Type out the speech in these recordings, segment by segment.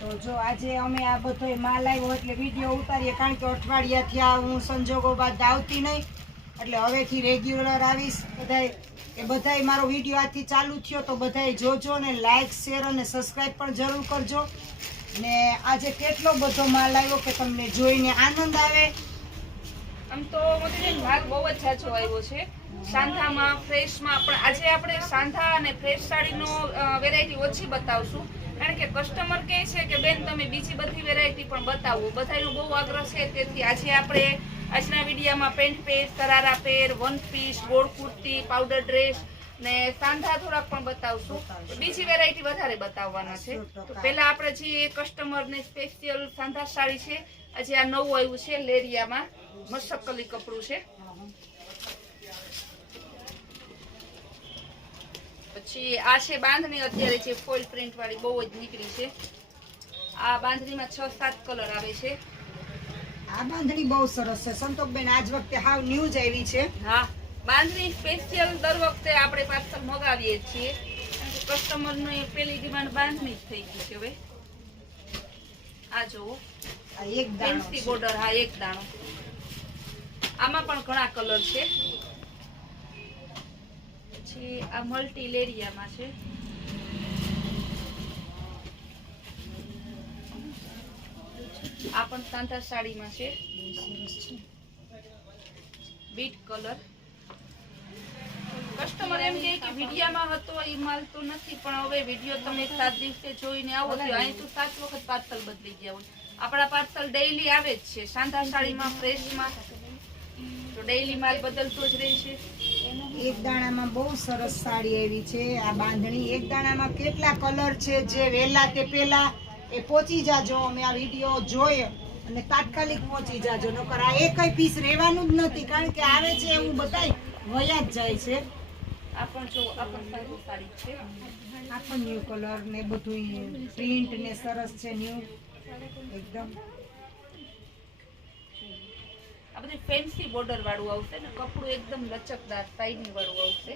તો જો આજે અમે આ બધો માલ આવ્યો એટલે વિડીયો ઉતારીએ, કારણ કે અઠવાડિયાથી આ હું સંજોગો બાદ આવતી નહીં, એટલે હવેથી રેગ્યુલર આવીશ. બધાય મારો વિડીયો આજથી ચાલુ થયો તો બધાય જોજો ને લાઈક શેર અને સબસ્ક્રાઈબ પણ જરૂર કરજો. ને આજે કેટલો બધો માલ આવ્યો કે તમને જોઈને આનંદ આવે. આમ તો માલ બહુ જ સાચો આવ્યો છે સાંધામાં, ફ્રેશમાં. પણ આજે આપણે સાંધા અને ફ્રેશ સાડીનો વેરાયટી ઓછી બતાવશું, કારણ કે કસ્ટમર કહે છે કે બેન તમે બીજી બધી વેરાયટી પણ બતાવો. બધાનો બહુ આગ્રહ છે, તેથી આજે આપણે આજના વિડીયોમાં પેન્ટ પેર, સરારા પેર, વન પીસ, ગોળ કુર્તી, પાવડર ડ્રેસ ને સાંધા થોડાક પણ બતાવશું. બીજી વેરાયટી વધારે બતાવવાના છે. તો પહેલા આપણે જે કસ્ટમરને સ્પેશિયલ સાંધા સાડી છે, આજે આ નવું આવ્યું છે લેરિયામાં, મસ્તકલી કપડું છે. પછી આ છે બાંધણી, અત્યારે જે ફોઇલ પ્રિન્ટ વાળી બહુ જ નીકળી છે. આ બાંધણીમાં 6-7 કલર આવે છે. આ બાંધણી બહુ સરસ છે સંતોકબેન, આજ વખતે હાવ ન્યૂ જ આવી છે. હા, બાંધણી સ્પેશિયલ દર વખતે આપણે પાર્સલ મગાવીએ છીએ, કસ્ટમરની પેલી ડિમાન્ડ બાંધણી જ થઈ ગઈ છે. હવે આ જોવો, આ એક દાણો ફેન્સી બોર્ડર. હા, એક દાણો. આમાં પણ ઘણા કલર છે. પછી આ મલ્ટી લેરિયામાં છે. આ પણ સાંધા સાડીમાં છે, બીટ કલર. કસ્ટમર એમ કહે કે વિડીયામાં હતો એ માલ તો નથી, પણ હવે વિડીયો તમે 7 દિવસે જોઈને આવો તો અહીં તો 7 વખત પાર્સલ બદલી ગયા હોય. આપણા પાર્સલ ડેઈલી આવે જ છે સાંધા સાડીમાં, ફ્રેશમાં, તો ડેઈલી માલ બદલતો જ રહેશે. એક દાણામાં બહુ સરસ સાડી આવી છે આ બાંધણી. એક દાણામાં કેટલા કલર છે, જે વહેલા તે પહેલા એ પહોંચી જાજો. અમે આ વિડીયો જોઈએ અને તાત્કાલિક પહોંચી જાજો, નકર આ એકય પીસ રહેવાનું જ નથી, કારણ કે આવે છે એવું બધાય વયા જ જાય છે. આ પણ જો, આ પણ સારી સાડી છે. આ પણ ન્યૂ કલર ને બધું પ્રિન્ટ ને સરસ છે, ન્યૂ એકદમ. આ બધી ફેન્સી બોર્ડર વાળું આવશે ને, કપડું એકદમ લચકદાર સાઈડની વાળું આવશે.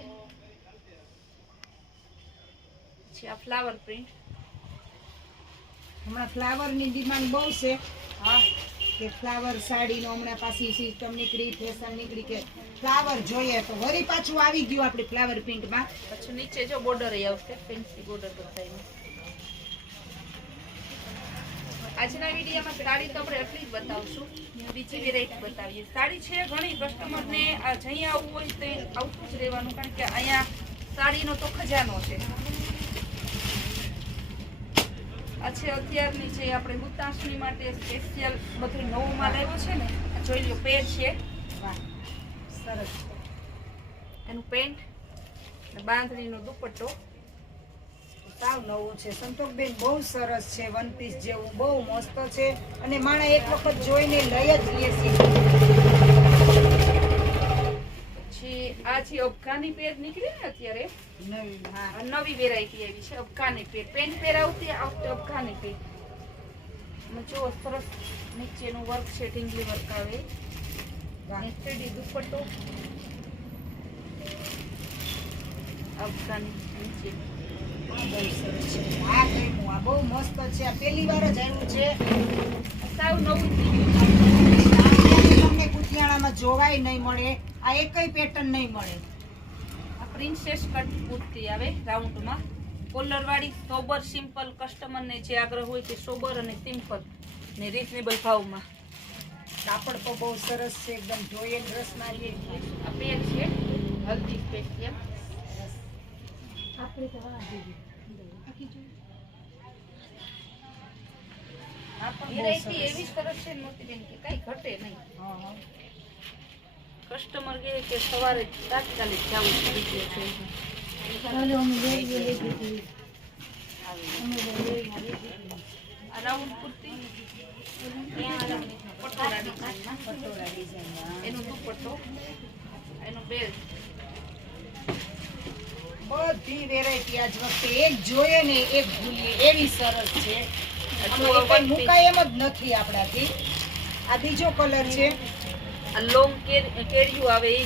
પછી આ ફ્લાવર પ્રિન્ટ. હમણાં ફ્લાવરની ડિમાન્ડ બહુ છે. હા, કે ફ્લાવર સાડીનો હમણાં પાછી સિસ્ટમ નીકળી, ફેશન નીકળી કે ફ્લાવર જોઈએ, તો વળી પાછું આવી ગયું આપણે ફ્લાવર પ્રિન્ટમાં. પછી નીચે જો બોર્ડર આવશે, ફેન્સી બોર્ડર બધાયમાં. આજના વિડીયોમાં સાડી તો આપણે એટલી જ બતાવશું, બીજી વેરાયટી બતાવીએ. સાડી છે ઘણી, કસ્ટમરને આ જઈ આવવું હોય તો આવતું જ રહેવાનું, કારણ કે અહીંયા સાડીનો તો ખજાનો છે. આ છે અત્યારની જે આપણે હુતાશની માટે સ્પેશિયલ બધું નવું માલ આવ્યો છે ને, આ જોઈ લો પેર છે. વાહ, સરસ. એનું પેન્ટ, બાંધણીનો દુપટ્ટો સાવ નવું છે સંતોકબેન, બહુ સરસ છે. વન પીસ જેવું બહુ મસ્ત છે, અને માણસ એક વખત જોઈને લઈ જ લે છે. પછી આ જે અફઘાની પેર નીકળી ને અત્યારે, નવી, હા, નવી વેરાયટી આવી છે અફઘાની પેર. પેન્ટ પેર આવતી અફઘાની પેર. જો સરસ નીચેનું વર્ક છે, ઢીંગલી વર્ક આવે. અને 3D દુપટ્ટો અફઘાની નીચે. બહુ સરસ છે. આ ગમ્યું, આ બહુ મસ્ત છે. આ પહેલી વાર જ આવ્યું છે, સાવ નવું થઈ ગયું. તમને કુતિયાણામાં જોવાય નહીં મળે, આ એકય પેટર્ન નહીં મળે. આ પ્રિન્સેસ કટ કુર્તી આવે રાઉન્ડમાં, કોલર વાળી, સોબર સિમ્પલ. કસ્ટમરને જે આગ્રહ હોય તે સોબર અને સિમ્પલ ને રીઝનેબલ ભાવમાં. કાપડ તો બહુ સરસ છે, એકદમ જોઈએ રસ મારીએ. આ પેર છે હલ્દી સ્પેશિયલ. વેરાયટી એવી સરસ છે મોતીબેન કે કઈ ઘટે નહીં. કસ્ટમર કહે કે સવારે તાત્કાલિક જવું પડી ગયું છે. આ રાઉન્ડ કુર્તી, પટોળા ડિઝાઇનમાં, એનો દુપટ્ટો, એનો બેલ્ટ. બધી વેરાયટી આજ વખતે એક જોઈએ ને એક ભૂલીએ એવી સરસ છે. મુકાય એમ જ નથી આપણાથી. આ બીજો કલર છે, આ લોંગ કેડિયું આવે એ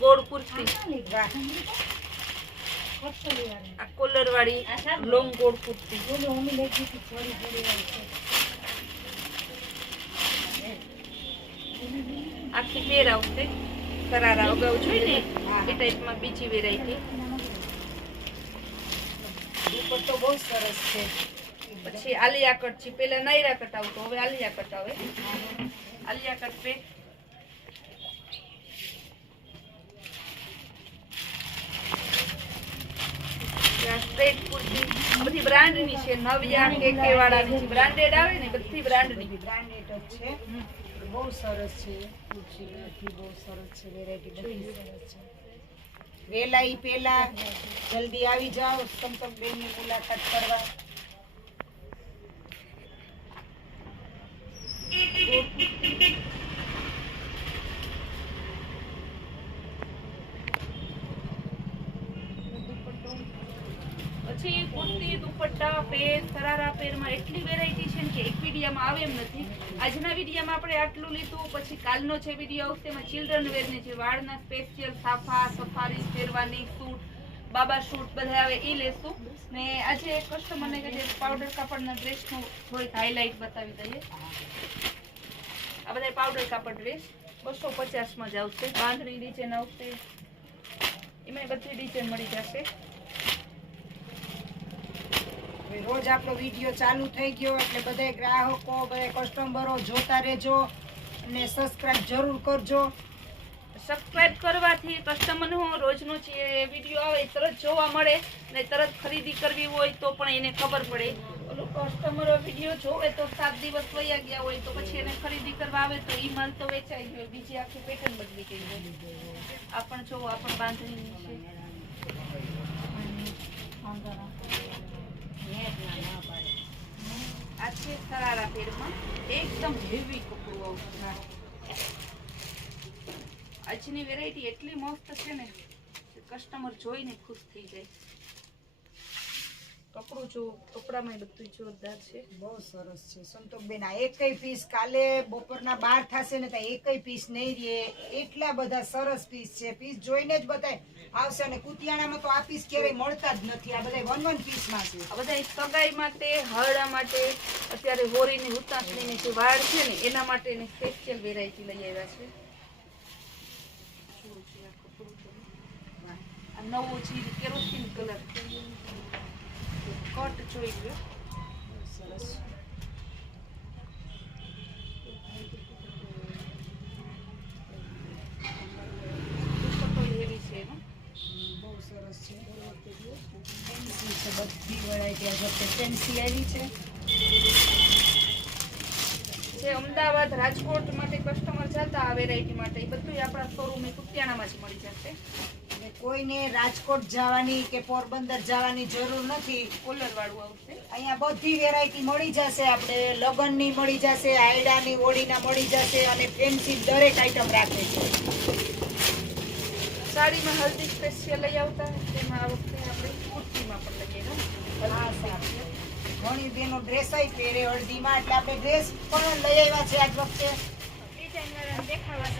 ગોળ કુર્તી. વાહ, આ કોલર વાળી લોંગ ગોળ કુર્તી, આખી પેર આવશે સરારા અગાઉ જોઈ ને એ ટાઈપમાં બીજી વેરાયટી. દુપટ્ટો બહુ સરસ છે. પછી આલિયા કટ છે, પેલા નાયરા કટ આવતો, હવે આલિયા કટ આવે. આલિયા કટ પે સ્ટ્રેટ કુર્તી બધી બ્રાન્ડની છે, નવિયા કેકે વાળાની બ્રાન્ડેડ આવે ને બધી બ્રાન્ડની. બ્રાન્ડેડ જ છે. બહુ સરસ છે. કુર્તી બહુ સરસ છે. વેરાયટી બધી સરસ છે. વેલા ઈ પેલા જલ્દી આવી જાઓ સંતોષબેનની મુલાકાત કરવા. પછી કુર્તી દુપટ્ટા પેર સરારા પેરમાં એટલી વેરાયટી છે ને કે એક વિડીયામાં આવે એમ નથી. આજના વિડીયામાં આપણે આટલું લીધું. પછી કાલનો જે વિડીયો આવશે એમાં ચિલ્ડ્રન વેરની છે, વાળના સ્પેશિયલ સાફા સફારી શેરવાની સૂટ બાબા શૂટ બધા આવે એ લેશું. ને આજે એક કસ્ટમરને કે જે પાવડર કાપડના ડ્રેસનું થોડીક હાઇલાઇટ બતાવી દઈએ. આ બધા પાવડર કાપડ ડ્રેસ 250માં જ આવશે. બાંધણી ડિઝાઇન આવશે, એમાં બધી ડિઝાઇન મળી જશે. રોજ આપણો વિડીયો ચાલુ થઈ ગયો એટલે બધા ગ્રાહકો બધા કસ્ટમરો જોતા રહેજો અને સબસ્ક્રાઇબ જરૂર કરજો. સબસ્ક્રાઇબ કરવાથી કસ્ટમરનો રોજનો જે વિડીયો આવે તરત જોવા મળે ને તરત ખરીદી કરવી હોય તો પણ એને ખબર પડે. ઓલો કસ્ટમરો વિડીયો જોવે તો 7 દિવસ વયા ગયા હોય તો પછી એને ખરીદી કરવા આવે તો ઈ માલ તો વેચાઈ ગયો, બીજી આખી પેટર્ન બદલી ગઈ હોય. આ પણ જો આ પણ બાંધણી છે. આ છે સરારા પેરમાં એકદમ હેવી કપડું આવશે. આજની વેરાયટી એટલી મસ્ત છે ને કે કસ્ટમર જોઈને ખુશ થઈ જાય. કપડું જો કપડામાં બધું જોરદાર છે. બહુ સરસ છે સંતોષબેન. આ એકય પીસ કાલે બપોરના 12 થશે ને તો એકય પીસ નહીં રહે, એટલા બધા સરસ પીસ છે. પીસ જોઈને જ બધાય આવશે. અને કુતિયાણામાં તો આ પીસ ક્યારેય મળતા જ નથી. આ બધા 1 પીસમાં છે. આ બધા સગાઈ માટે, હરડા માટે, અત્યારે હોરીની હુતાસણીની જે વાળ છે ને એના માટેની સ્પેશિયલ વેરાયટી લઈ આવ્યા છે. આ નવો છે કેરોસીન કલર કટ જોઈ લો. સરસ દુપટ્ટો હેવી છે એનો. બહુ સરસ છે. પેન્સી છે બધી વેરાયટી. આ જો પેન્સી આવી છે. જે અમદાવાદ રાજકોટ માટે કસ્ટમર જતા આ વેરાયટી માટે એ બધું આપણા શોરૂમ કુતિયાણામાં જ મળી જશે. કોઈને રાજકોટ જવાની કે પોરબંદર જવાની જરૂર નથી. કોલર વાળું આવશે. અહીંયા બધી વેરાયટી મળી જશે. આપણે લગનની મળી જશે, આયડાની ઓળીના મળી જશે અને ફેન્સી દરેક આઈટમ રાખે છે. સાડીમાં હલ્દી સ્પેશિયલ લઈ આવતા તેમાં આ વખતે આપણે કુર્તીમાં પણ લઈએ. હા સારું. ઘણી બેનો ડ્રેસ આઈ પહેરે હળદીમાં એટલે આપણે ડ્રેસ પણ લઈ આવ્યા છે આજ વખતે. દેખાવા